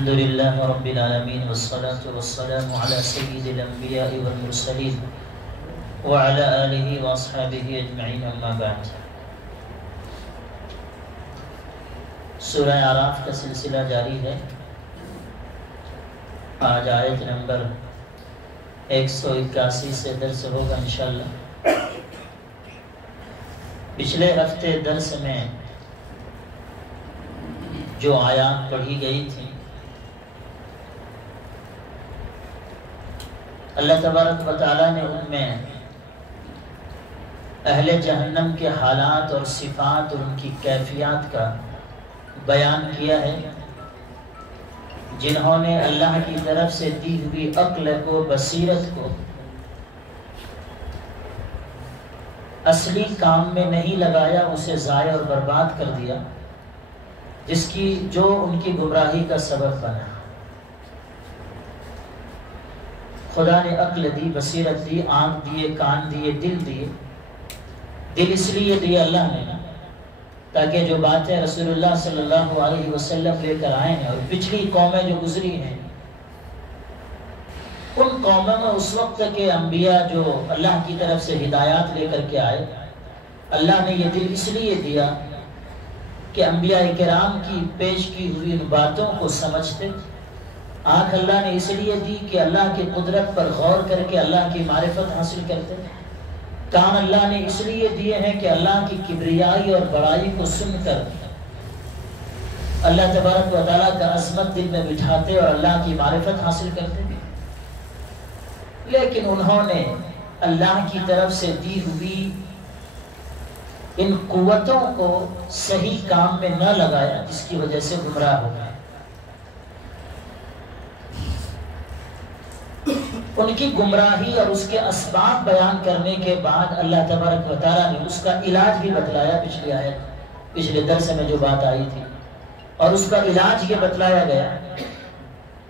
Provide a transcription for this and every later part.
الحمد لله رب العالمين والصلاة والسلام على سيد الأنبياء والمرسلين وعلى آله وأصحابه أجمعين أما بعد. سورہ اعراف کا سلسلہ جاری ہے. آج آیت نمبر 181 سے درس ہوگا انشاءاللہ. پچھلے ہفتے درس میں جو آیات پڑھی گئی تھی اللہ تبارک و تعالیٰ نے ان میں اہل جہنم کے حالات اور صفات اور ان کی کیفیات کا بیان کیا ہے، جنہوں نے اللہ کی طرف سے دی ہوئی عقل کو، بصیرت کو اصلی کام میں نہیں لگایا، اسے ضائع اور برباد کر دیا، جس کی جو ان کی گمراہی کا سبب بنا. خدا نے عقل دی، بصیرت دی، آنکھ دیے، کان دیے، دل دیے. دل اس لیے دیے اللہ نے تاکہ جو باتیں رسول اللہ صلی اللہ علیہ وسلم لے کر آئے ہیں اور پچھلی قومیں جو گزری ہیں ان قوموں میں اس وقت کے انبیاء جو اللہ کی طرف سے ہدایات لے کر کے آئے، اللہ نے یہ دل اس لیے دیا کہ انبیاء کرام کی پیش کی ہوئی ان باتوں کو سمجھتے. آنکھ اللہ نے اس لیے دی کہ اللہ کی قدرت پر غور کر کے اللہ کی معرفت حاصل کرتے. کان اللہ نے اس لیے دیے ہیں کہ اللہ کی کبریائی اور بڑائی کو سن کر اللہ تبارک و تعالیٰ کا عظمت دل میں بٹھاتے اور اللہ کی معرفت حاصل کرتے. لیکن انہوں نے اللہ کی طرف سے دی ہوئی ان قوتوں کو صحیح کام میں نہ لگایا، جس کی وجہ سے گمراہ ہو گئے. ان کی گمراہی اور اس کے اسباب بیان کرنے کے بعد اللہ تبارک و تعالیٰ نے اس کا علاج بھی بتلایا. پچھلے درس میں جو بات آئی تھی، اور اس کا علاج یہ بتلایا گیا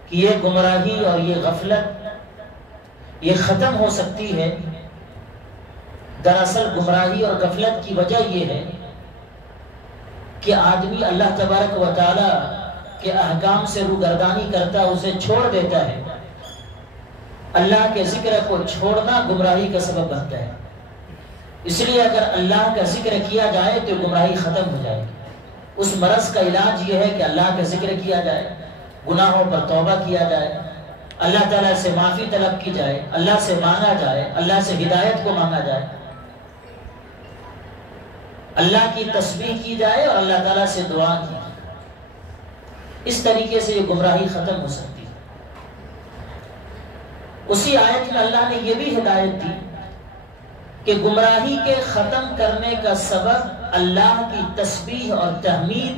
کہ یہ گمراہی اور یہ غفلت یہ ختم ہو سکتی ہے. دراصل گمراہی اور غفلت کی وجہ یہ ہے کہ آدمی اللہ تبارک و تعالیٰ کے احکام سے روگردانی کرتا، اسے چھوڑ دیتا ہے. اللہ کے ذکر کو چھوڑنا گمراہی کا سبب بنتا ہے. اس لیے اگر اللہ کا ذکر کیا جائے تو گمراہی ختم ہو جائے گی. اس مرض کا علاج یہ ہے کہ اللہ کا ذکر کیا جائے، گناہوں پر توبہ کیا جائے، اللہ تعالیٰ سے معافی طلب کی جائے، اللہ سے مانگا جائے، اللہ سے ہدایت کو مانگا جائے، اللہ کی تسبیح کی جائے اور اللہ تعالیٰ سے دعا کی جائے. اس طریقے سے یہ گمراہی ختم ہو سکتی ہے. اسی آیت میں اللہ نے یہ بھی ہدایت دی کہ گمراہی کے ختم کرنے کا سبب اللہ کی تسبیح اور تحمید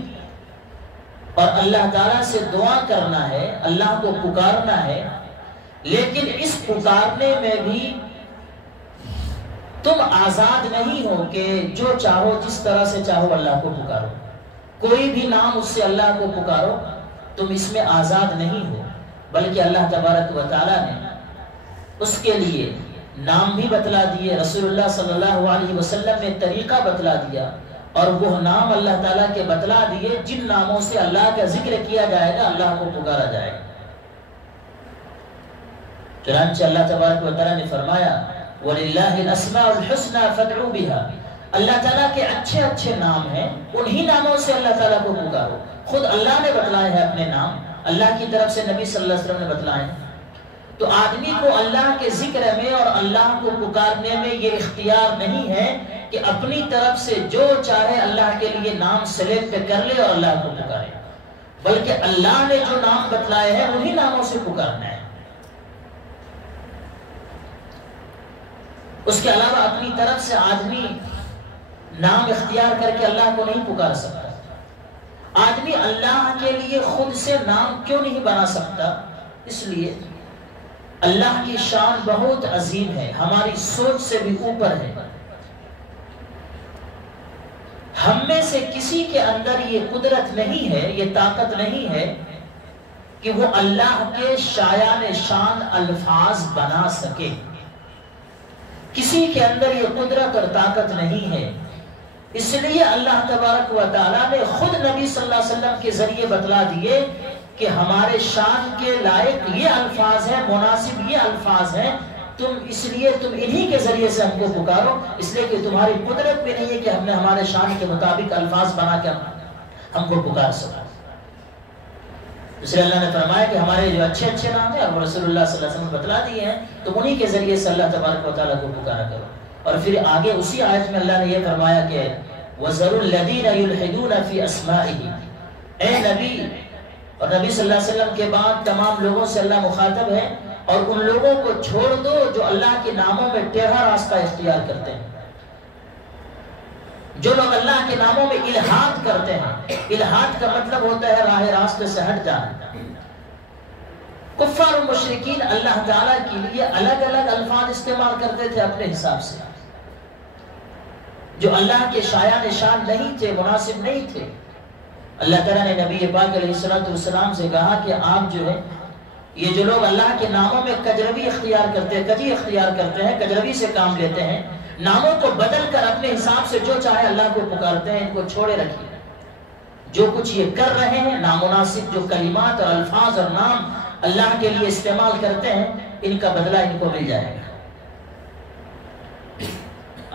اور اللہ تعالیٰ سے دعا کرنا ہے، اللہ کو پکارنا ہے. لیکن اس پکارنے میں بھی تم آزاد نہیں ہو کہ جو چاہو جس طرح سے چاہو اللہ کو پکارو. کوئی بھی نام اس سے اللہ کو پکارو، تم اس میں آزاد نہیں ہو. بلکہ اللہ تبارک و تعالیٰ نے اس کے لیے نام بھی بتلا دیے، رسول اللہ صلی اللہ علیہ وسلم نے طریقہ بتلا دیا، اور وہ نام اللہ تعالیٰ کے بتلا دیے جن ناموں سے اللہ کا ذکر کیا جائے گا، اللہ کو پکارا جائے گا. چنانچہ اللہ تبارک و تعالیٰ نے فرمایا وَلِلَّهِ الْأَسْمَاءُ الْحُسْنَى فَادْعُوا بِهَا. اللہ تعالیٰ کے اچھے اچھے نام ہیں، انہی ناموں سے اللہ تعالیٰ کو پکارو. خود اللہ نے بتلائے ہیں اپنے نام، اللہ کی طرف سے نبی صلی اللہ علیہ وسلم نے بتلائے ہیں. تو آدمی کو اللہ کے ذکر میں اور اللہ کو پکارنے میں یہ اختیار نہیں ہے کہ اپنی طرف سے جو چاہے اللہ کے لیے نام سلیکٹ کر لے اور اللہ کو پکارے، بلکہ اللہ نے جو نام بتلائے ہیں انہی ناموں سے پکارنا ہے. اس کے علاوہ اپنی طرف سے آدمی نام اختیار کر کے اللہ کو نہیں پکار سکتا. آدمی اللہ کے لیے خود سے نام کیوں نہیں بنا سکتا؟ اس لیے اللہ کی شان بہت عظیم ہے، ہماری سوچ سے بھی اوپر ہے. ہم میں سے کسی کے اندر یہ قدرت نہیں ہے، یہ طاقت نہیں ہے کہ وہ اللہ کے شایان شان الفاظ بنا سکے. کسی کے اندر یہ قدرت اور طاقت نہیں ہے. اس لیے اللہ تبارک و تعالیٰ نے خود نبی صلی اللہ علیہ وسلم کے ذریعے بتلا دیے کہ ہمارے شان کے لائق یہ الفاظ ہیں، مناسب یہ الفاظ ہیں، اس لیے تم انہی کے ذریعے سے ہم کو پکارو، اس لیے کہ تمہاری قدرت بھی نہیں ہے کہ ہم نے ہمارے شان کے مطابق الفاظ بنا کے ہم کو پکار سکا۔ اس لیے اللہ نے فرمایا کہ ہمارے جو اچھے اچھے نام ہیں اور رسول اللہ صلی اللہ علیہ وسلم بتلا دیے ہیں، تو انہی کے ذریعے سے اللہ تبارک و تعالیٰ کو پکارا کرو۔ اور پھر آگے اسی آیت میں اللہ نے یہ فرمایا کہ وَذَرُوا الَّذِينَ يُلْحِدُونَ فِي أَسْمَائِهِ، اے نبی، اور نبی صلی اللہ علیہ وسلم کے بعد تمام لوگوں سے اللہ مخاطب ہے، اور ان لوگوں کو چھوڑ دو جو اللہ کے ناموں میں ٹیڑھا راستہ اختیار کرتے ہیں۔ جو لوگ اللہ کے ناموں میں الحاد کرتے ہیں، الحاد کا مطلب ہوتا ہے راہ راستے سے ہٹ جانا۔ کفار و مشرکین اللہ تعالیٰ کے لیے الگ الگ الفاظ استعمال کرتے تھے اپنے حساب سے، جو اللہ کے شایان شان نہیں تھے، مناسب نہیں تھے۔ اللہ تعالیٰ نے نبی پاک علیہ السلام سے کہا کہ آپ جو ہے یہ جو لوگ اللہ کے ناموں میں کجروی اختیار کرتے ہیں، کجی اختیار کرتے ہیں، کجروی سے کام لیتے ہیں، ناموں کو بدل کر اپنے حساب سے جو چاہے اللہ کو پکارتے ہیں، ان کو چھوڑے رکھیے۔ جو کچھ یہ کر رہے ہیں، نامناسب جو کلمات اور الفاظ اور نام اللہ کے لیے استعمال کرتے ہیں، ان کا بدلہ ان کو مل جائے گا۔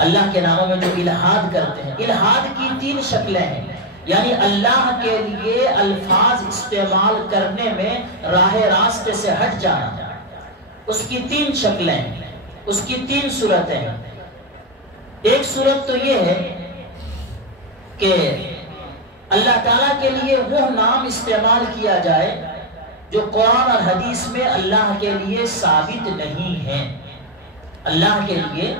اللہ کے ناموں میں جو الحاد کرتے ہیں، الحاد کی 3 شکلیں ہیں، یعنی اللہ کے لیے الفاظ استعمال کرنے میں راہ راستے سے ہٹ جانا، اس کی 3 شکلیں ہیں، اس کی 3 صورتیں ہیں۔ ایک صورت تو یہ ہے کہ اللہ تعالیٰ کے لیے وہ نام استعمال کیا جائے جو قرآن اور حدیث میں اللہ کے لیے ثابت نہیں ہے۔ اللہ کے لیے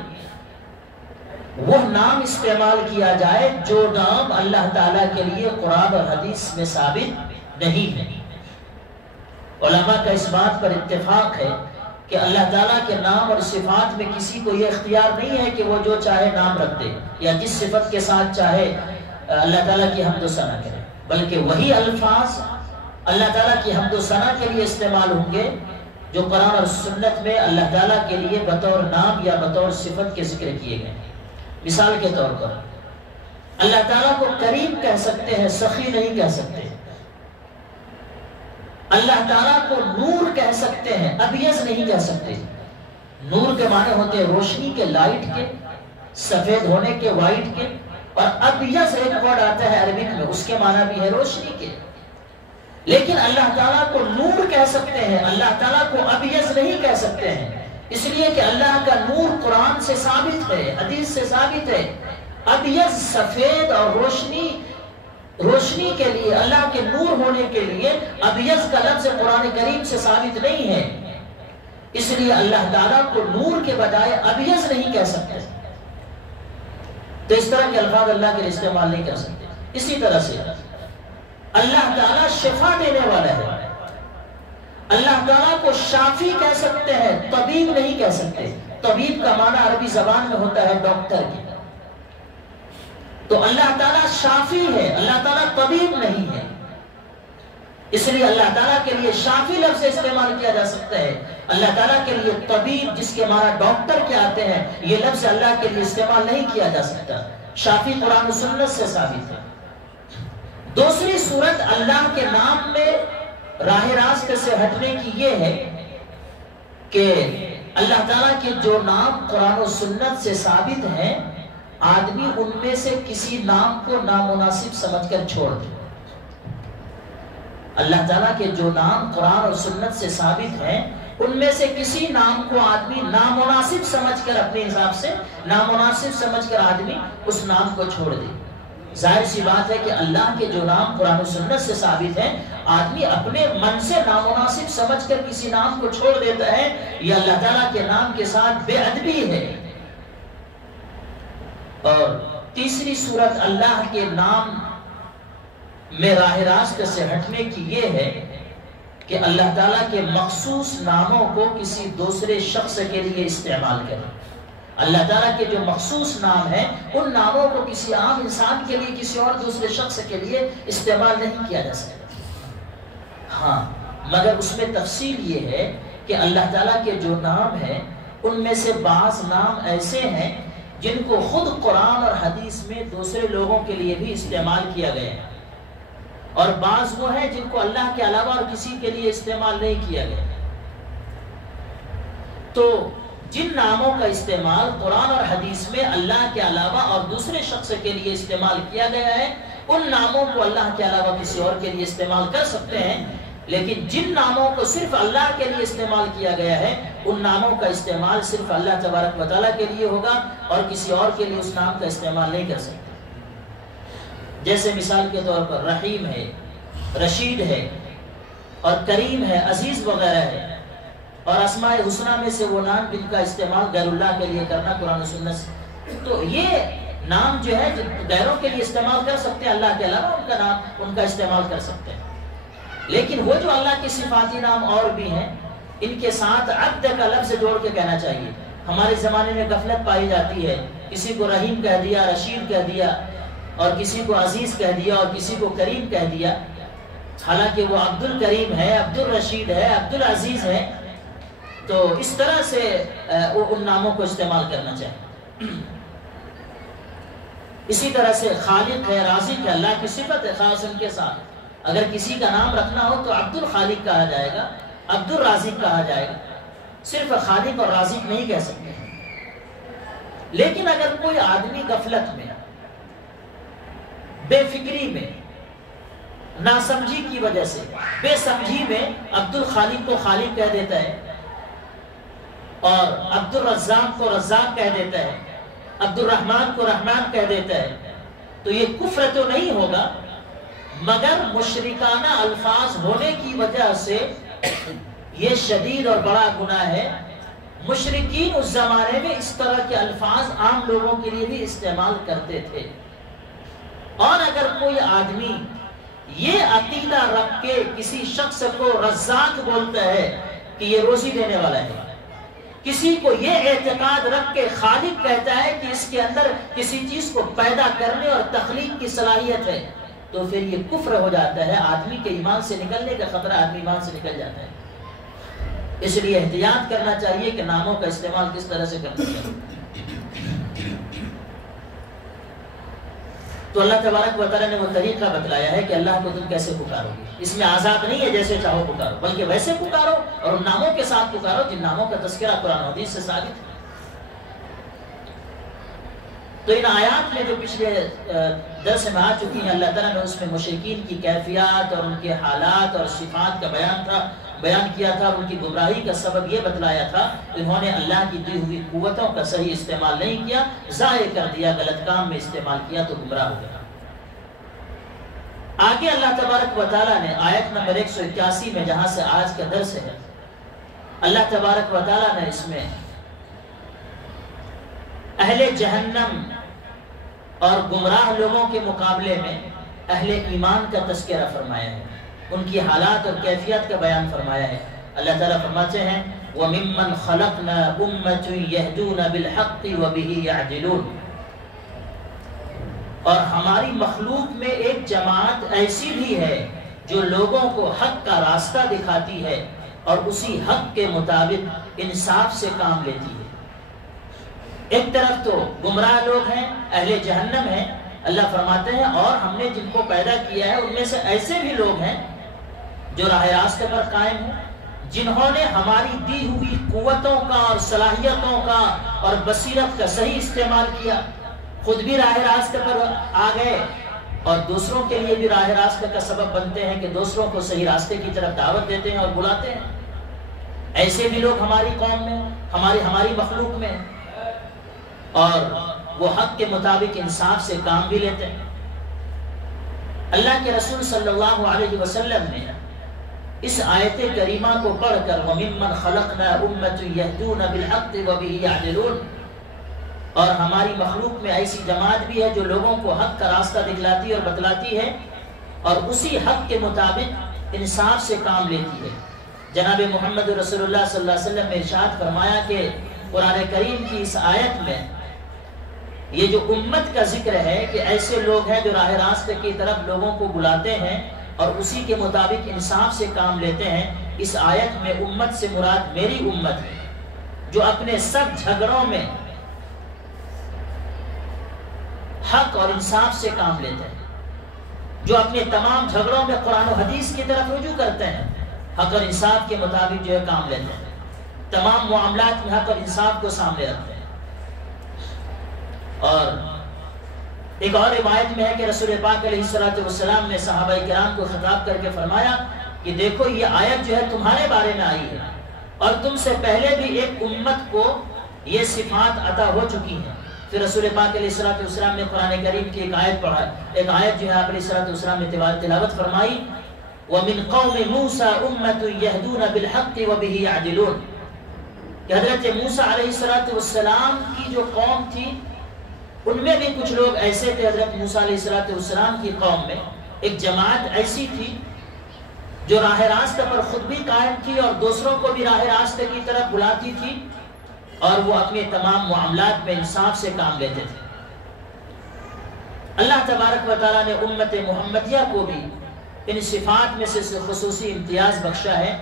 وہ نام استعمال کیا جائے جو نام اللہ تعالیٰ کے لیے قرآن اور حدیث میں ثابت نہیں ہے۔ علماء کا اس بات پر اتفاق ہے کہ اللہ تعالیٰ کے نام اور صفات میں کسی کو یہ اختیار نہیں ہے کہ وہ جو چاہے نام رکھ دے یا جس صفت کے ساتھ چاہے اللہ تعالیٰ کی حمد و ثنا کرے، بلکہ وہی الفاظ اللہ تعالیٰ کی حمد و ثنا کے لیے استعمال ہوں گے جو قرآن اور سنت میں اللہ تعالیٰ کے لیے بطور نام یا بطور صفت کے ذکر کیے گئے۔ مثال کے طور پر اللہ تعالیٰ کو کریم کہہ سکتے ہیں، سخی نہیں کہہ سکتے۔ اللہ تعالیٰ کو نور کہہ سکتے ہیں، ابیض نہیں کہہ سکتے۔ نور کے معنی ہوتے ہیں روشنی کے، لائٹ کے، سفید ہونے کے، وائٹ کے، اور ابیض ایک ورڈ آتا ہے عربک میں، اس کے معنی بھی ہے روشنی کے۔ لیکن اللہ تعالیٰ کو نور کہہ سکتے ہیں، اللہ تعالیٰ کو ابیض نہیں کہہ سکتے ہیں، اس لیے کہ اللہ کا نور قرآن سے ثابت ہے، حدیث سے ثابت ہے۔ ابیض سفید اور روشنی کے لیے، اللہ کے نور ہونے کے لیے ابیض کا لفظ قرآن کریم سے ثابت نہیں ہے، اس لیے اللہ تعالیٰ کو نور کے بجائے ابیض نہیں کہہ سکتے، تو اس طرح کے الفاظ اللہ کے لیے استعمال نہیں کر سکتے۔ اسی طرح سے اللہ تعالیٰ شفا دینے والا ہے، اللہ تعالیٰ کو شافی کہہ سکتے ہیں، طبیب نہیں کہہ سکتے۔ طبیب کا معنی عربی زبان میں ہوتا ہے ڈاکٹر کی، تو اللہ تعالیٰ شافی ہے، اللہ تعالیٰ طبیب نہیں ہے، اس لیے اللہ تعالیٰ کے لیے شافی لفظ استعمال کیا جا سکتا ہے۔ اللہ تعالیٰ کے لیے طبیب، جس کے معنی ڈاکٹر کے آتے ہیں، یہ لفظ اللہ کے لیے استعمال نہیں کیا جا سکتا۔ شافی قرآن و سنت سے ثابت ہے۔ دوسری صورت اللہ کے نام میں راہ راستے سے ہٹنے کی یہ ہے کہ اللہ تعالیٰ کے جو نام قرآن و سنت سے ثابت ہیں، آدمی ان میں سے کسی نام کو نامناسب سمجھ کر چھوڑ دے۔ اللہ تعالیٰ کے جو نام قرآن اور سنت سے ثابت ہیں، ان میں سے کسی نام کو آدمی نامناسب سمجھ کر، اپنے حساب سے نامناسب سمجھ کر آدمی اس نام کو چھوڑ دے۔ ظاہر سی بات ہے کہ اللہ کے جو نام قرآن و سنت سے ثابت ہیں، آدمی اپنے من سے نامناسب سمجھ کر کسی نام کو چھوڑ دیتا ہے، یہ اللہ تعالیٰ کے نام کے ساتھ بے ادبی ہے۔ اور تیسری صورت اللہ کے نام میں راہ راست سے ہٹنے کی یہ ہے کہ اللہ تعالیٰ کے مخصوص ناموں کو کسی دوسرے شخص کے لیے استعمال کرے۔ اللہ تعالیٰ کے جو مخصوص نام ہیں، ان ناموں کو کسی عام انسان کے لیے، کسی اور دوسرے شخص کے لیے استعمال نہیں کیا جا سکتا۔ ہاں، مگر اس میں تفصیل یہ ہے کہ اللہ تعالیٰ کے جو نام ہیں، ان میں سے بعض نام ایسے ہیں جن کو خود قرآن اور حدیث میں دوسرے لوگوں کے لیے بھی استعمال کیا گیا ہے، اور بعض وہ ہیں جن کو اللہ کے علاوہ اور کسی کے لیے استعمال نہیں کیا گیا۔ تو جن ناموں کا استعمال قرآن اور حدیث میں اللہ کے علاوہ اور دوسرے شخص کے لیے استعمال کیا گیا ہے، ان ناموں کو اللہ کے علاوہ کسی اور کے لیے استعمال کر سکتے ہیں، لیکن جن ناموں کو صرف اللہ کے لیے استعمال کیا گیا ہے ان ناموں کا استعمال صرف اللہ تبارک و تعالیٰ کے لیے ہوگا اور کسی اور کے لیے اس نام کا استعمال نہیں کر سکتے۔ جیسے مثال کے طور پر رحیم ہے، رشید ہے اور کریم ہے، عزیز وغیرہ ہے، اور اسماء الحسنہ میں سے وہ نام جن کا استعمال غیر اللہ کے لیے کرنا قرآن و سنت سے، تو یہ نام جو ہے غیروں کے لیے استعمال کر سکتے ہیں، اللہ کے علاوہ ان کا نام ان کا استعمال کر سکتے ہیں، لیکن وہ جو اللہ کے صفاتی نام اور بھی ہیں ان کے ساتھ عبد کا لفظ جوڑ کے کہنا چاہیے۔ ہمارے زمانے میں غفلت پائی جاتی ہے، کسی کو رحیم کہہ دیا، رشید کہہ دیا، اور کسی کو عزیز کہہ دیا اور کسی کو کریم کہہ دیا، حالانکہ وہ عبد الکریم ہے، عبد الرشید ہے، عبد العزیز ہے۔ تو اس طرح سے وہ ان ناموں کو استعمال کرنا چاہیے۔ اسی طرح سے خالق ہے، رازق ہے، اللہ کی صفت ہے خاص ان کے ساتھ، اگر کسی کا نام رکھنا ہو تو عبد الخالق کہا جائے گا، عبد الرازق کہا جائے گا، صرف خالق اور رازق نہیں کہہ سکتے۔ لیکن اگر کوئی آدمی غفلت میں، بے فکری میں، ناسمجھی کی وجہ سے، بے سمجھی میں عبد الخالق کو خالق کہہ دیتا ہے اور عبد الرزاق کو رزاق کہہ دیتا ہے، عبد الرحمن کو رحمان کہہ دیتا ہے، تو یہ کفر تو نہیں ہوگا، مگر مشرکانہ الفاظ ہونے کی وجہ سے یہ شدید اور بڑا گناہ ہے۔ مشرکین اس زمانے میں اس طرح کے الفاظ عام لوگوں کے لیے بھی استعمال کرتے تھے، اور اگر کوئی آدمی یہ عقیدہ رکھ کے کسی شخص کو رزاق بولتا ہے کہ یہ روزی دینے والا ہے، کسی کو یہ اعتقاد رکھ کے خالق کہتا ہے کہ اس کے اندر کسی چیز کو پیدا کرنے اور تخلیق کی صلاحیت ہے، تو پھر یہ کفر ہو جاتا ہے، آدمی کے ایمان سے نکلنے کا خطرہ، آدمی ایمان سے نکل جاتا ہے۔ اس لیے احتیاط کرنا چاہیے کہ ناموں کا استعمال کس طرح سے کرنا چاہیے۔ تو اللہ تبارک و تعالیٰ نے وہ طریقہ بتلایا ہے کہ اللہ کو تم کیسے پکارو گے، اس میں آزاد نہیں ہے جیسے چاہو پکارو، بلکہ ویسے پکارو اور ان ناموں کے ساتھ پکارو جن ناموں کا تذکرہ قرآن و حدیث سے ثابت ہے۔ تو ان آیات میں جو پچھلے درس میں آ چکی ہیں، اللہ تعالیٰ نے اس میں مشرکین کی کیفیات اور ان کے حالات اور صفات کا بیان کیا تھا، اور ان کی گمراہی کا سبب یہ بتلایا تھا کہ انہوں نے اللہ کی دی ہوئی قوتوں کا صحیح استعمال نہیں کیا، ضائع کر دیا، غلط کام میں استعمال کیا تو گمراہ ہو گیا۔ آگے اللہ تبارک و تعالیٰ نے آیت نمبر 181 میں، جہاں سے آج کا درس ہے، اللہ تبارک و تعالیٰ نے اس میں اہل جہنم اور گمراہ لوگوں کے مقابلے میں اہل ایمان کا تذکرہ فرمایا ہے، ان کی حالات اور کیفیت کا بیان فرمایا ہے۔ اللہ تعالیٰ فرماتے ہیں وَمِمَّنْ خَلَقْنَا أُمَّةٌ يَهْدُونَ بِالْحَقِّ وَبِهِ يَعْدِلُونَ، اور ہماری مخلوق میں ایک جماعت ایسی بھی ہے جو لوگوں کو حق کا راستہ دکھاتی ہے اور اسی حق کے مطابق انصاف سے کام لیتی ہے۔ ایک طرف تو گمراہ لوگ ہیں، اہل جہنم ہیں، اللہ فرماتے ہیں اور ہم نے جن کو پیدا کیا ہے ان میں سے ایسے بھی لوگ ہیں جو راہ راستے پر قائم ہیں، جنہوں نے ہماری دی ہوئی قوتوں کا اور صلاحیتوں کا اور بصیرت کا صحیح استعمال کیا، خود بھی راہ راستے پر آ گئے اور دوسروں کے لیے بھی راہ راستے کا سبب بنتے ہیں کہ دوسروں کو صحیح راستے کی طرف دعوت دیتے ہیں اور بلاتے ہیں۔ ایسے بھی لوگ ہماری قوم میں، ہماری مخلوق میں، اور وہ حق کے مطابق انصاف سے کام بھی لیتے ہیں۔ اللہ کے رسول صلی اللہ علیہ وسلم نے اس آیت کریمہ کو پڑھ کر وَمِمَّنْ خَلَقْنَا أُمَّةٌ يَهْدُونَ بِالْحَقِّ وَبِهِ يَعْدِلُونَ، اور ہماری مخلوق میں ایسی جماعت بھی ہے جو لوگوں کو حق کا راستہ دکھلاتی اور بتلاتی ہے اور اسی حق کے مطابق انصاف سے کام لیتی ہے۔ جناب محمد رسول اللہ صلی اللہ علیہ وسلم نے ارشاد فرمایا کہ قرآن کریم کی اس آیت میں یہ جو امت کا ذکر ہے کہ ایسے لوگ ہیں جو راہ راستے کی طرف لوگوں کو بلاتے ہیں اور اسی کے مطابق انصاف سے کام لیتے ہیں، اس آیت میں امت سے مراد میری امت ہے جو اپنے سب جھگڑوں میں حق اور انصاف سے کام لیتے ہیں، جو اپنے تمام جھگڑوں میں قرآن و حدیث کی طرف رجوع کرتے ہیں، حق اور انصاف کے مطابق جو ہے کام لیتے ہیں، تمام معاملات میں حق اور انصاف کو سامنے رکھتے ہیں۔ اور ایک اور روایت میں ہے کہ رسول پاک علیہ السلام نے صحابہ کرام کو خطاب کر کے فرمایا کہ دیکھو یہ آیت جو ہے تمہارے بارے میں آئی ہے، اور تم سے پہلے بھی ایک امت کو یہ صفات عطا ہو چکی ہیں۔ پھر رسول پاک علیہ السلام نے قرآن کریم کی ایک آیت پڑھا، ایک آیت جو ہے آپ علیہ السلام نے تلاوت فرمائی، وَمِن قَوْمِ مُوسَىٰ أُمَّةٌ يَهْدُونَ بِالْحَقِّ وَبِهِ يَعْدِلُونَ، کہ حضرت موسیٰ علیہ السلام کی جو قوم تھی ان میں بھی کچھ لوگ ایسے تھے، حضرت موسیٰ علیہ السلام کی قوم میں ایک جماعت ایسی تھی جو راہ راستہ پر خود بھی قائم تھی اور دوسروں کو بھی راہ راستے کی طرف بلاتی تھی، اور وہ اپنے تمام معاملات میں انصاف سے کام لیتے تھے۔ اللہ تبارک و تعالیٰ نے امت محمدیہ کو بھی ان صفات میں سے خصوصی امتیاز بخشا ہے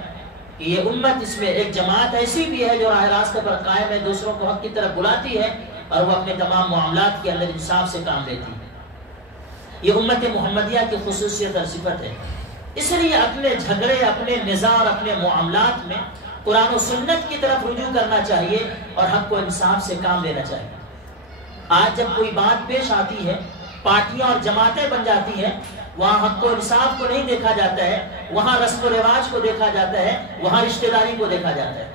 کہ یہ امت، اس میں ایک جماعت ایسی بھی ہے جو راہ راستہ پر قائم ہے، دوسروں کو حق کی طرف بلاتی ہے، اور وہ اپنے تمام معاملات کے اندر انصاف سے کام لیتی ہے۔ یہ امت محمدیہ کی خصوصیت اور صفت ہے۔ اس لیے اپنے جھگڑے، اپنے نزاع اور اپنے معاملات میں قرآن و سنت کی طرف رجوع کرنا چاہیے اور حق و انصاف سے کام لینا چاہیے۔ آج جب کوئی بات پیش آتی ہے، پارٹیاں اور جماعتیں بن جاتی ہیں، وہاں حق و انصاف کو نہیں دیکھا جاتا ہے، وہاں رسم و رواج کو دیکھا جاتا ہے، وہاں رشتہ داری کو دیکھا جاتا ہے۔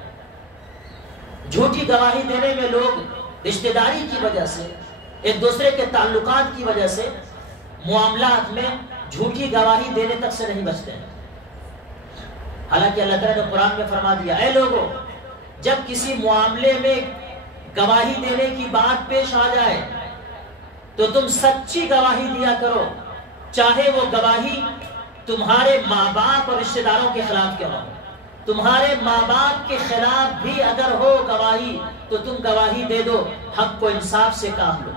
جھوٹی گواہی دینے میں لوگ رشتہ داری کی وجہ سے، ایک دوسرے کے تعلقات کی وجہ سے معاملات میں جھوٹی گواہی دینے تک سے نہیں بچتے ہیں۔ حالانکہ اللہ تعالیٰ نے قرآن میں فرما دیا، اے لوگوں، جب کسی معاملے میں گواہی دینے کی بات پیش آ جائے تو تم سچی گواہی دیا کرو، چاہے وہ گواہی تمہارے ماں باپ اور رشتہ داروں کے خلاف کیوں ہو۔ تمہارے ماں باپ کے خلاف بھی اگر ہو گواہی تو تم گواہی دے دو، حق و انصاف سے کام لو،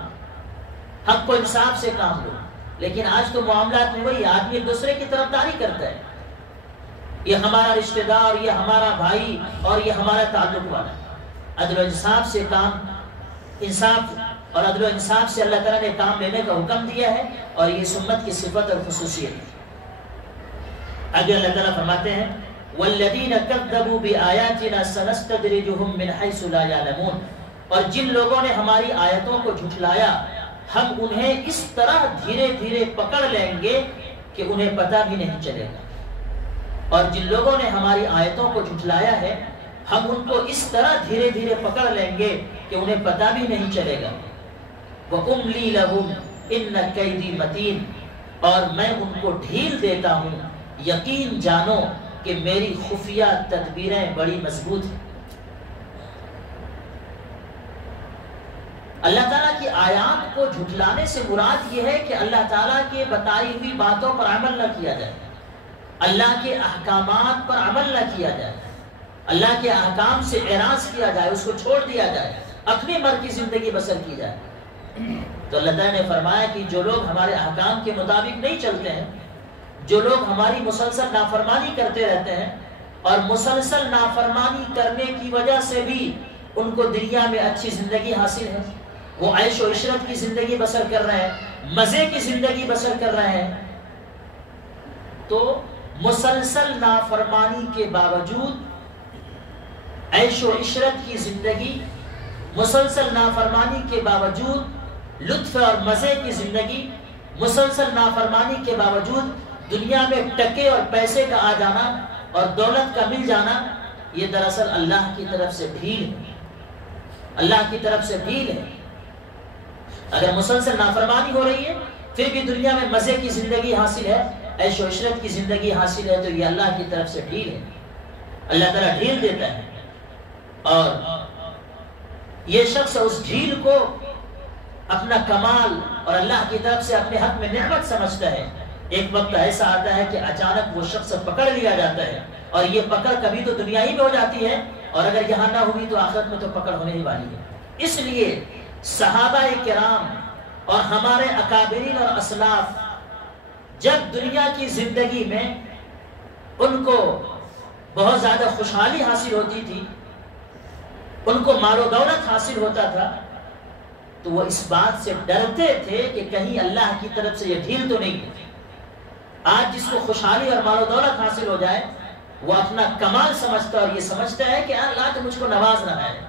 حق و انصاف سے کام لو۔ لیکن آج تو معاملات میں وہی آدمی ایک دوسرے کی طرفداری کرتا ہے، یہ ہمارا رشتہ دار، یہ ہمارا بھائی، اور یہ ہمارا تعلق والا۔ عدل و انصاف سے کام، انصاف اور عدل و انصاف سے اللہ تعالیٰ نے کام لینے کا حکم دیا ہے، اور یہ سنت کی صفت اور خصوصیت ہے۔ آگے اللہ تعالیٰ فرماتے ہیں، وَالَّذِينَ كَذَّبُوا بِآيَاتِنَا سَنَسْتَدْرِجُهُم مِّنْ حَيْثُ لَا يَعْلَمُونَ، اور جن لوگوں نے ہماری آیتوں کو جھٹلایا، ہم انہیں اس طرح دھیرے دھیرے پکڑ لیں گے کہ انہیں پتہ بھی نہیں چلے گا۔ اور جن لوگوں نے ہماری آیتوں کو جھٹلایا ہے، ہم ان کو اس طرح دھیرے دھیرے پکڑ لیں گے کہ انہیں پتہ بھی نہیں چلے گا۔ وَأُمْلِي لَهُمْ إِنَّ كَيْدِي مَتِينٌ، اور میں ان کو ڈھیل دیتا ہوں، یقین جانو کہ میری خفیہ تدبیریں بڑی مضبوط ہیں۔ اللہ تعالیٰ کی آیات کو جھٹلانے سے مراد یہ ہے کہ اللہ تعالیٰ کے بتائی ہوئی باتوں پر عمل نہ کیا جائے، اللہ کے احکامات پر عمل نہ کیا جائے، اللہ کے احکام سے اعراض کیا جائے، اس کو چھوڑ دیا جائے، اپنی مرضی کی زندگی بسر کی جائے۔ تو اللہ تعالیٰ نے فرمایا کہ جو لوگ ہمارے احکام کے مطابق نہیں چلتے ہیں، جو لوگ ہماری مسلسل نافرمانی کرتے رہتے ہیں، اور مسلسل نافرمانی کرنے کی وجہ سے بھی ان کو دنیا میں اچھی زندگی حاصل ہے، وہ عیش و عشرت کی زندگی بسر کر رہے ہیں، مزے کی زندگی بسر کر رہے ہیں، تو مسلسل نافرمانی کے باوجود عیش و عشرت کی زندگی، مسلسل نافرمانی کے باوجود لطف اور مزے کی زندگی، مسلسل نافرمانی کے باوجود دنیا میں ٹکے اور پیسے کا آ جانا اور دولت کا مل جانا، یہ دراصل اللہ کی طرف سے ڈھیل ہے، اللہ کی طرف سے ڈھیل ہے۔ اگر مسلسل نافرمانی ہو رہی ہے پھر بھی دنیا میں مزے کی زندگی حاصل ہے، عیش و عشرت کی زندگی حاصل ہے، تو یہ اللہ کی طرف سے ڈھیل ہے، اللہ تعالیٰ ڈھیل دیتا ہے، اور یہ شخص اس ڈھیل کو اپنا کمال اور اللہ کی طرف سے اپنے حق میں نعمت سمجھتا ہے۔ ایک وقت ایسا آتا ہے کہ اچانک وہ شخص پکڑ لیا جاتا ہے، اور یہ پکڑ کبھی تو دنیا ہی میں ہو جاتی ہے، اور اگر یہاں نہ ہوئی تو آخرت میں تو پکڑ ہونے ہی والی ہے۔ اس لیے صحابہ کرام اور ہمارے اکابرین اور اسلاف جب دنیا کی زندگی میں ان کو بہت زیادہ خوشحالی حاصل ہوتی تھی، ان کو مال و دولت حاصل ہوتا تھا، تو وہ اس بات سے ڈرتے تھے کہ کہیں اللہ کی طرف سے یہ ڈھیل تو نہیں ہے، آج جس کو خوشحالی اور مال و دولت حاصل ہو جائے وہ اپنا کمال سمجھتا ہے اور یہ سمجھتا ہے کہ اللہ تو مجھ کو نواز رہا ہے.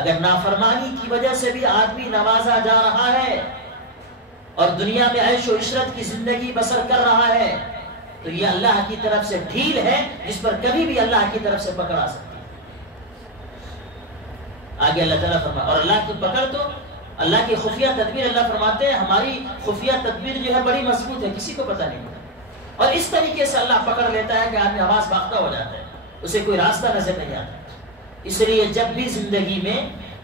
اگر نافرمانی کی وجہ سے بھی آدمی نوازا جا رہا ہے اور دنیا میں عیش و عشرت کی زندگی بسر کر رہا ہے تو یہ اللہ کی طرف سے ڈھیل ہے جس پر کبھی بھی اللہ کی طرف سے پکڑ آ سکتی ہے. آگے اللہ تعالیٰ فرماتا اور اللہ کی پکڑ تو اللہ کی خفیہ تدبیر، اللہ فرماتے ہیں ہماری خفیہ تدبیر جو ہے بڑی مضبوط ہے، کسی کو پتہ نہیں ہوتا. اور اس طریقے سے اللہ پکڑ لیتا ہے کہ آدمی آواز باختہ ہو جاتا ہے، اسے کوئی راستہ نظر نہیں آتا. اس لیے جب بھی زندگی میں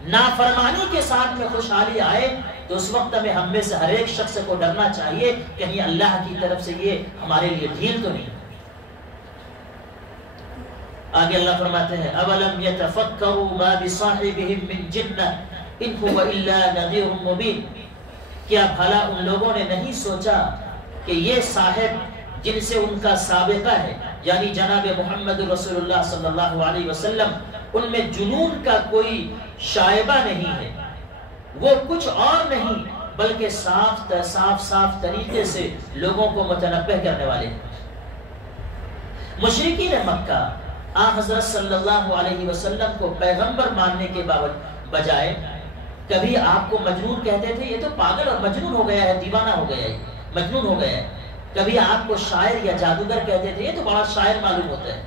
نافرمانی کے ساتھ میں خوشحالی آئے تو اس وقت ہم میں سے ہر ایک شخص کو ڈرنا چاہیے کہیں اللہ کی طرف سے یہ ہمارے لیے ڈھیل تو نہیں. آگے اللہ فرماتے ہیں اولم یتفکروا ما بصاحبہم من جنہ ان هو الا نذیر مبین. کیا بھلا ان لوگوں نے نہیں سوچا کہ یہ صاحب جن سے ان کا سابقہ ہے یعنی جناب محمد رسول اللہ صلی اللہ علیہ وسلم، ان میں جنون کا کوئی شائبہ نہیں ہے، وہ کچھ اور نہیں بلکہ صاف طریقے سے لوگوں کو متنبہ کرنے والے ہیں. مشرکین مکہ حضرت صلی اللہ علیہ وسلم کو پیغمبر ماننے کے بجائے کبھی آپ کو مجنون کہتے تھے، یہ تو پاگل اور مجنون ہو گیا ہے، دیوانہ ہو گیا ہے، مجنون ہو گیا ہے. کبھی آپ کو شاعر یا جادوگر کہتے تھے، یہ تو بڑا شاعر معلوم ہوتا ہے،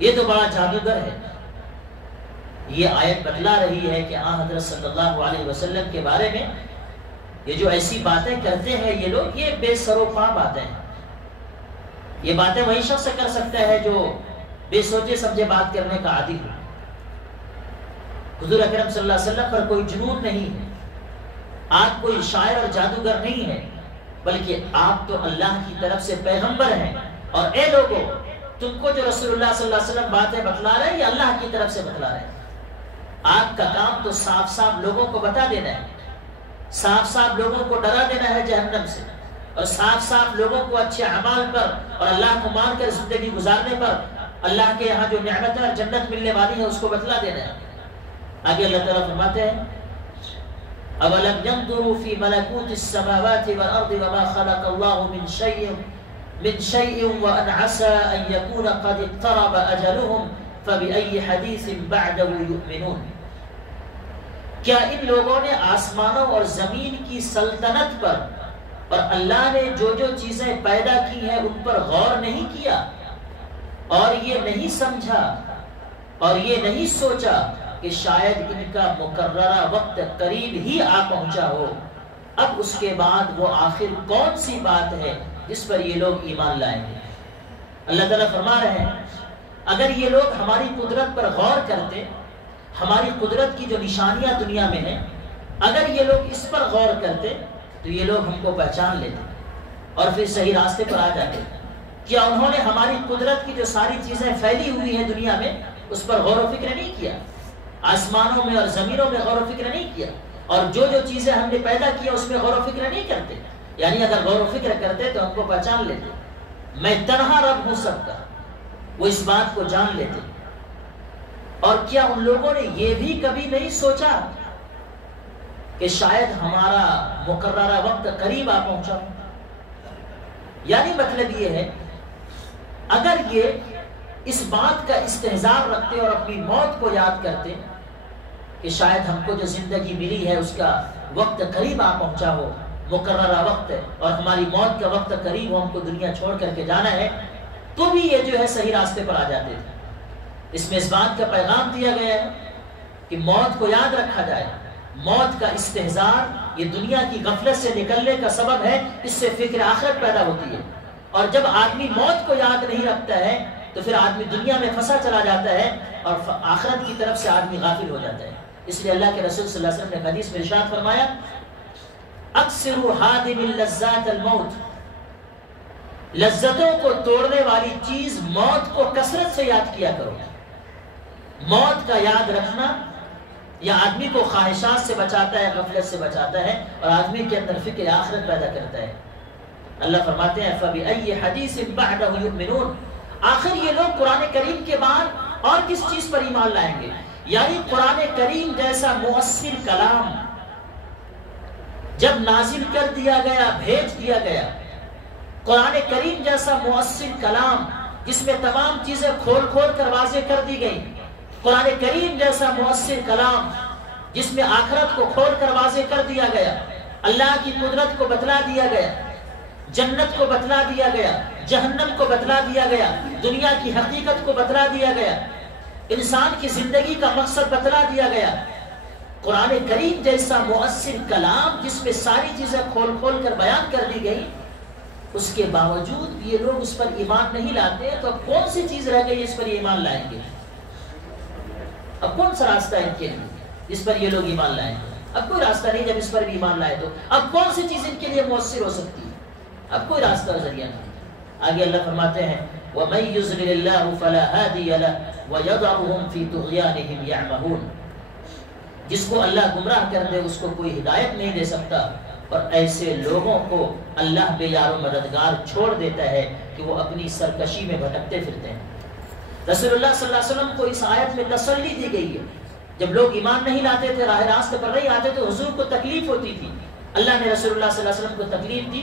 یہ تو بڑا جادوگر ہے. یہ آیت بتلا رہی ہے کہ حضرت صلی اللہ علیہ وسلم کے بارے میں یہ جو ایسی باتیں کرتے ہیں یہ لوگ، یہ بے سر و پا باتیں ہیں. یہ باتیں وہی شخص کر سکتا ہے جو بے سوچے سمجھے بات کرنے کا عادی ہو. حضور اکرم صلی اللہ علیہ وسلم پر کوئی جنون نہیں ہے، آپ کوئی شاعر اور جادوگر نہیں ہے، بلکہ آپ تو اللہ کی طرف سے پیغمبر ہیں. اور اے لوگوں، تم کو جو رسول اللہ صلی اللہ علیہ وسلم باتیں بتلا رہے ہیں یہ اللہ کی طرف سے بتلا رہے ہیں. آپ کا کام تو صاف لوگوں کو بتا دینا ہے، صاف لوگوں کو ڈرا دینا ہے جہنم سے، اور صاف لوگوں کو اچھے اعمال پر اور اللہ کو مان کر زندگی گزارنے پر اللہ کے یہاں جو نعمتیں اور جنت ملنے والی ہے اس کو بتلا دینا ہے. آگے اللہ تعالیٰ فرماتے ہیں اولم ينظروا في ملكوت السماوات والارض وما خلق الله من شيء وان عسى ان يكون قد اقترب اجلهم فبأي حديث بعده يؤمنون. کیا ان لوگوں نے آسمانوں اور زمین کی سلطنت پر اور اللہ نے جو چیزیں پیدا کی ہیں ان پر غور نہیں کیا اور یہ نہیں سمجھا اور یہ نہیں سوچا کہ شاید ان کا مقررہ وقت قریب ہی آ پہنچا ہو؟ اب اس کے بعد وہ آخر کون سی بات ہے جس پر یہ لوگ ایمان لائیں گے؟ اللہ تعالیٰ فرما رہے ہیں اگر یہ لوگ ہماری قدرت پر غور کرتے، ہماری قدرت کی جو نشانیاں دنیا میں ہیں، اگر یہ لوگ اس پر غور کرتے تو یہ لوگ ہم کو پہچان لیتے اور پھر صحیح راستے پر آ جاتے. کیا انہوں نے ہماری قدرت کی جو ساری چیزیں پھیلی ہوئی ہیں دنیا میں اس پر غور و فکر نہیں کیا؟ آسمانوں میں اور زمینوں میں غور و فکر نہیں کیا، اور جو چیزیں ہم نے پیدا کیا اس میں غور و فکر نہیں کرتے. یعنی اگر غور و فکر کرتے تو ہم کو پہچان لیتے. میں تنہا رب ہوں سب کا، وہ اس بات کو جان لیتے. اور کیا ان لوگوں نے یہ بھی کبھی نہیں سوچا کہ شاید ہمارا مقررہ وقت قریب آ پہنچا؟ یعنی مطلب یہ ہے اگر یہ اس بات کا استحضار رکھتے اور اپنی موت کو یاد کرتے کہ شاید ہم کو جو زندگی ملی ہے اس کا وقت قریب آ پہنچا ہو، مقررہ وقت ہے اور ہماری موت کا وقت قریب ہو، ہم کو دنیا چھوڑ کر کے جانا ہے، تو بھی یہ جو ہے صحیح راستے پر آ جاتے تھے. اس میں اس بات کا پیغام دیا گیا ہے کہ موت کو یاد رکھا جائے. موت کا استحضار یہ دنیا کی غفلت سے نکلنے کا سبب ہے، اس سے فکر آخرت پیدا ہوتی ہے. اور جب آدمی موت کو یاد نہیں رکھتا ہے تو پھر آدمی دنیا میں پھنسا چلا جاتا ہے اور آخرت کی طرف سے آدمی غافل ہو جاتا ہے. اس لیے اللہ کے رسول صلی اللہ علیہ وسلم نے حدیث میں ارشاد فرمایا اکثروا حادم اللذات الموت، لذتوں کو توڑنے والی چیز موت کو کثرت سے یاد کیا کرو. موت کا یاد رکھنا یہ آدمی کو خواہشات سے بچاتا ہے، غفلت سے بچاتا ہے اور آدمی کے اندر فکر آخرت پیدا کرتا ہے. اللہ فرماتے ہیں فَبِأَيِّ حَدِيثٍ بَعْدَهُ يُؤْمِنُونَ. آخر یہ لوگ قرآن کریم کے بعد اور کس چیز پر ایمان لائیں گے؟ یعنی قرآن کریم جیسا مؤثر کلام جب نازل کر دیا گیا، بھیج دیا گیا، قرآن کریم جیسا مؤثر کلام جس میں تمام چیزیں کھول کھول کر واضح کر دی گئی، قرآن کریم جیسا مؤثر کلام جس میں آخرت کو کھول کر واضح کر دیا گیا، اللہ کی قدرت کو بتلا دیا گیا، جنت کو بتلا دیا گیا، جہنم کو بتلا دیا گیا، دنیا کی حقیقت کو بتلا دیا گیا، انسان کی زندگی کا مقصد بتلا دیا گیا۔ قرآن کریم جیسا مؤثر کلام جس میں ساری چیزیں کھول کھول کر بیان کر دی گئی، اس کے باوجود یہ لوگ اس پر ایمان نہیں لاتے، تو اب کون سی چیز رہ گئی اس پر یہ ایمان لائیں گے؟ اب کون سا راستہ ہے ان کے لیے جس پر یہ لوگ ایمان لائیں گے؟ اب کوئی راستہ نہیں جب اس پر بھی ایمان لائے تو اب کون سی چیز ان کے لیے مؤثر ہو سکتی ہے؟ اب کوئی راستہ ذریعہ نہیں۔ آگے اللہ فرماتے ہیں وَمَن يُضْلِلِ اللَّهُ فَلَا هَادِيَ لَهُ وَيَضَعُهُمْ فِي طُغْيَانِهِمْ يَعْمَهُونَ، جس کو اللہ گمراہ کر دے اس کو کوئی ہدایت نہیں دے سکتا، اور ایسے لوگوں کو اللہ بے یار و مددگار چھوڑ دیتا ہے کہ وہ اپنی سرکشی میں بھٹکتے پھرتے ہیں۔ رسول اللہ صلی اللہ علیہ وسلم کو اس آیت میں تسلی دی گئی ہے۔ جب لوگ ایمان نہیں لاتے تھے، راہ راست پر نہیں آتے تو حضور کو تکلیف ہوتی تھی، اللہ نے رسول اللہ صلی اللہ علیہ وسلم کو تکلیف دی،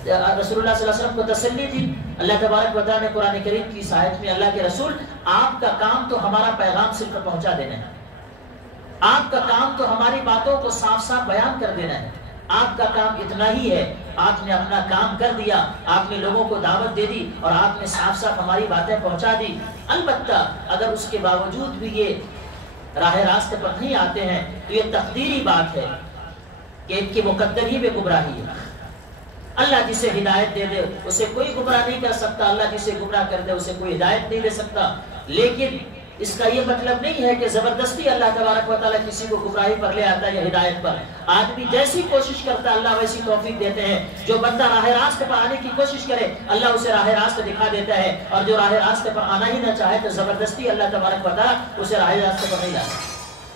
رسول اللہ صلی اللہ علیہ وسلم کو تسلی دی۔ اللہ تبارک و تعالیٰ نے قرآن کریم کی اس آیت میں اللہ کے رسول، آپ کا کام تو ہمارا پیغام صرف پہنچا دینا ہے، آپ کا کام تو ہماری باتوں کو صاف صاف بیان کر دینا ہے، آپ کا کام اتنا ہی ہے، آپ نے اپنا کام کر دیا، آپ نے لوگوں کو دعوت دے دی اور آپ نے صاف صاف ہماری باتیں پہنچا دی۔ البتہ اگر اس کے باوجود بھی یہ راہ راست پر نہیں آتے ہیں تو یہ تقدیری بات ہے کہ ان کی مقدر ہی میں گمراہی ہے۔ اللہ جسے ہدایت دے دے اسے کوئی گمراہ نہیں کر سکتا، اللہ جسے گمراہ کر دے اسے کوئی ہدایت نہیں دے سکتا، لیکن اس کا یہ مطلب نہیں ہے کہ زبردستی اللہ تبارک و تعالیٰ کسی کو گمراہی پر لے آتا ہے یا ہدایت پر۔ آدمی جیسی کوشش کرتا ہے اللہ ویسی توفیق دیتے ہیں۔ جو بندہ راہ راست پر آنے کی کوشش کرے اللہ اسے راہ راست دکھا دیتا ہے، اور جو راہ راست پر آنا ہی نہ چاہے تو زبردستی اللہ تبارک و تعالیٰ اسے راہ راست پر نہیں لاتا۔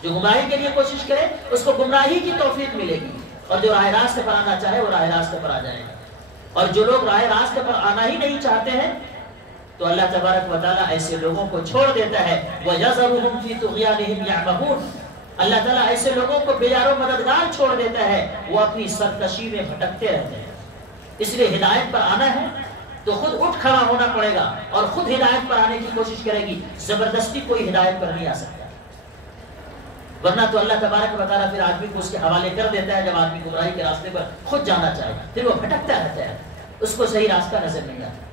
جو گمراہی کے لیے کوشش کرے اس کو گمراہی کی توفیق ملے گی، اور جو راہ راست پر آنا چاہے وہ راہ راست پر آ جائے گا۔ اور جو لوگ راہ راست پر آنا ہی نہیں چاہتے ہیں تو اللہ تبارک و تعالیٰ ایسے لوگوں کو چھوڑ دیتا ہے۔ وَيَذَرُهُمْ فِي طُغْيَانِهِمْ يَعْمَهُونَ، اللہ تعالیٰ ایسے لوگوں کو بے یار و مددگار چھوڑ دیتا ہے، وہ اپنی سرکشی میں بھٹکتے رہتے ہیں۔ اس لیے ہدایت پر آنا ہے تو خود اٹھ کھڑا ہونا پڑے گا اور خود ہدایت پر آنے کی کوشش کرے گی، زبردستی کوئی ہدایت پر نہیں آ سکتا، ورنہ تو اللہ تبارک و تعالیٰ پھر آدمی کو اس کے حوالے کر دیتا ہے۔ جب آدمی گمراہی کے راستے پر خود جانا چاہے پھر وہ بھٹکتا رہتا ہے، اس کو صحیح راستہ نظر نہیں آتا۔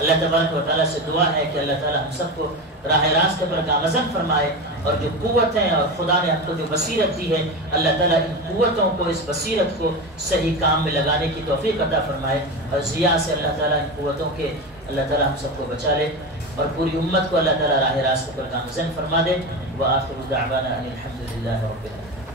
اللہ تبارک و تعالیٰ سے دعا ہے کہ اللہ تعالیٰ ہم سب کو راہ راست پر گامزن فرمائے، اور جو قوتیں اور خدا نے ہم کو جو بصیرت دی ہے اللہ تعالیٰ ان قوتوں کو، اس بصیرت کو صحیح کام میں لگانے کی توفیق عطا فرمائے، اور ضیاء سے اللہ تعالیٰ ان قوتوں کے اللہ تعالیٰ ہم سب کو بچا لے، اور پوری امت کو اللہ تعالیٰ راہ راست پر گامزن فرما دے۔ وآخر دعوانا ان الحمد للہ رب العالمین۔